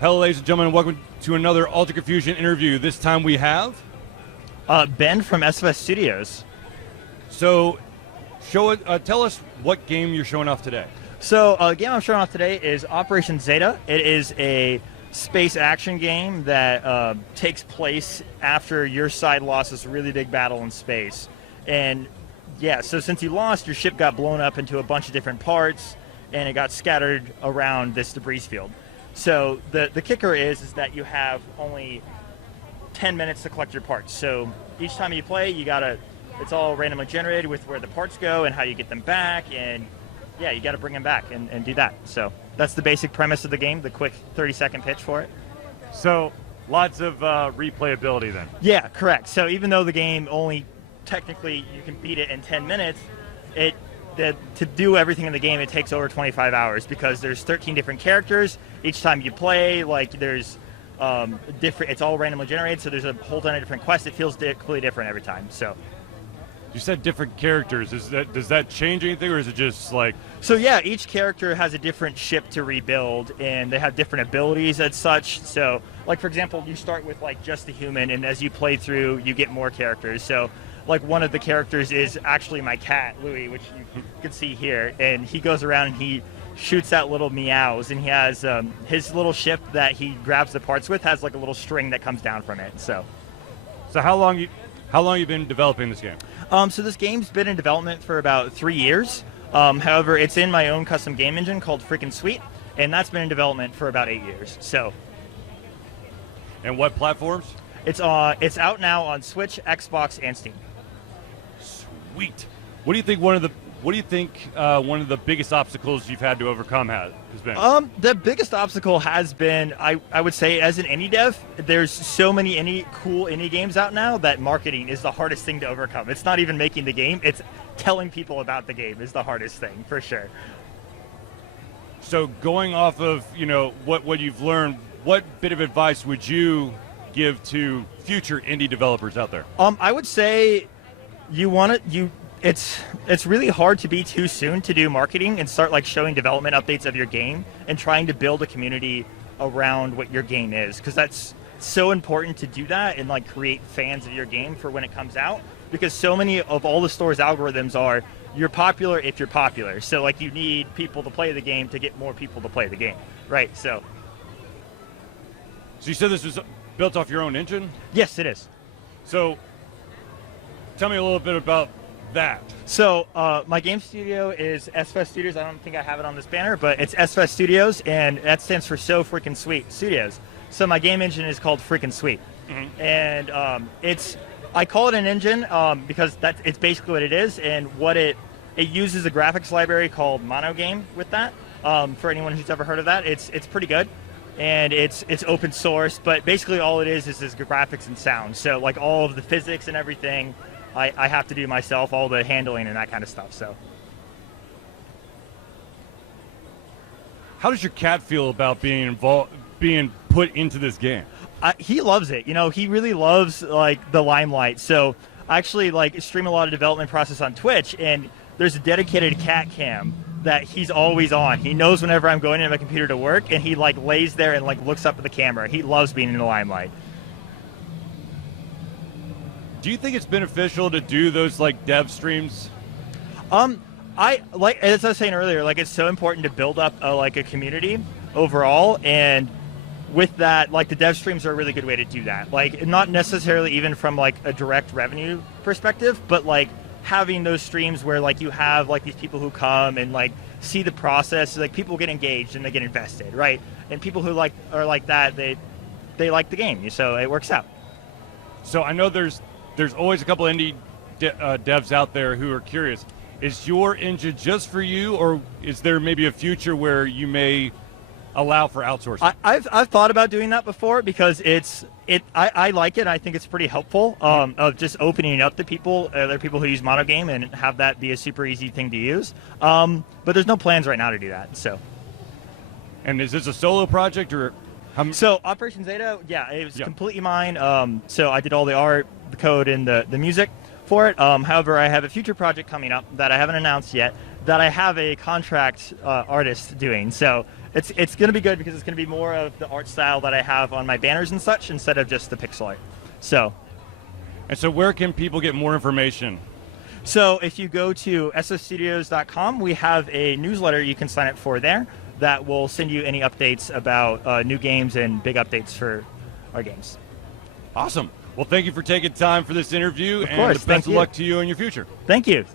Hello, ladies and gentlemen. Welcome to another Ultra Confusion interview. This time we have Ben from SFS Studios. So, tell us what game you're showing off today. So the game I'm showing off today is Operation Zeta. It is a space action game that takes place after your side lost this really big battle in space. And yeah, so since you lost, your ship got blown up into a bunch of different parts, and it got scattered around this debris field. So the kicker is that you have only 10 minutes to collect your parts. So each time you play, it's all randomly generated with where the parts go and how you get them back, and yeah, you got to bring them back and do that. So that's the basic premise of the game, the quick 30-second pitch for it. So, lots of replayability then. Yeah, correct. So even though the game only technically you can beat it in 10 minutes, to do everything in the game it takes over 25 hours because there's 13 different characters. Each time you play, there's different. It's all randomly generated, so there's a whole ton of different quests. It feels completely different every time. So. You said different characters. Does that change anything, or is it just like? So yeah, each character has a different ship to rebuild, and they have different abilities and such. So, for example, you start with just a human, and as you play through, you get more characters. So, one of the characters is actually my cat, Louie, which you can see here, and he goes around and he shoots out little meows, and he has his little ship that he grabs the parts with has a little string that comes down from it. So how long you been developing this game? So this game's been in development for about 3 years. However, it's in my own custom game engine called Freaking Sweet, and that's been in development for about 8 years. So. And what platforms? It's out now on Switch, Xbox, and Steam. Sweet. What do you think one of the biggest obstacles you've had to overcome has been? The biggest obstacle has been, I would say, as an indie dev, there's so many cool indie games out now that marketing is the hardest thing to overcome. It's not even making the game, it's telling people about the game is the hardest thing, for sure. So going off of, what you've learned, what bit of advice would you give to future indie developers out there? I would say it's really hard to be too soon to do marketing and start showing development updates of your game and trying to build a community around what your game is, because that's so important to do that and create fans of your game for when it comes out, because so many of all the store's algorithms are you're popular if you're popular. So you need people to play the game to get more people to play the game, right? So you said this was built off your own engine? Yes, it is. So tell me a little bit about that. So my game studio is SFS Studios. I don't think I have it on this banner, but it's SFS Studios, and that stands for So Freaking Sweet Studios. So my game engine is called Freaking Sweet, and I call it an engine because it's basically what it is, and what it uses a graphics library called MomoCon with that. For anyone who's ever heard of that, it's pretty good, and it's open source. But basically all it is graphics and sound. So all of the physics and everything, I have to do myself, all the handling and that kind of stuff. So, how does your cat feel about being put into this game? He loves it. He really loves the limelight. So I actually stream a lot of development process on Twitch, and there's a dedicated cat cam that he's always on. He knows whenever I'm going into my computer to work, and he lays there and looks up at the camera. He loves being in the limelight. Do you think it's beneficial to do those dev streams? As I was saying earlier, it's so important to build up a community overall, and with that, the dev streams are a really good way to do that. Not necessarily even from a direct revenue perspective, but having those streams where you have these people who come and see the process, people get engaged and they get invested, right? And people who are like that, they like the game, so it works out. So I know there's always a couple indie devs out there who are curious. Is your engine just for you, or is there maybe a future where you may allow for outsourcing? I've thought about doing that before because I like it. I think it's pretty helpful of just opening up to people. There are people who use MomoCon and have that be a super easy thing to use. But there's no plans right now to do that. So. And is this a solo project or? So Operation Zeta, it was completely mine. So I did all the art, the code, and the music for it. However, I have a future project coming up that I haven't announced yet that I have a contract artist doing. So it's going to be good because it's going to be more of the art style that I have on my banners and such instead of just the pixel art. So where can people get more information? So if you go to sfstudios.com, we have a newsletter you can sign up for there that will send you any updates about new games and big updates for our games. Awesome. Well, thank you for taking time for this interview, Of course, and best of luck to you in your future. Thank you.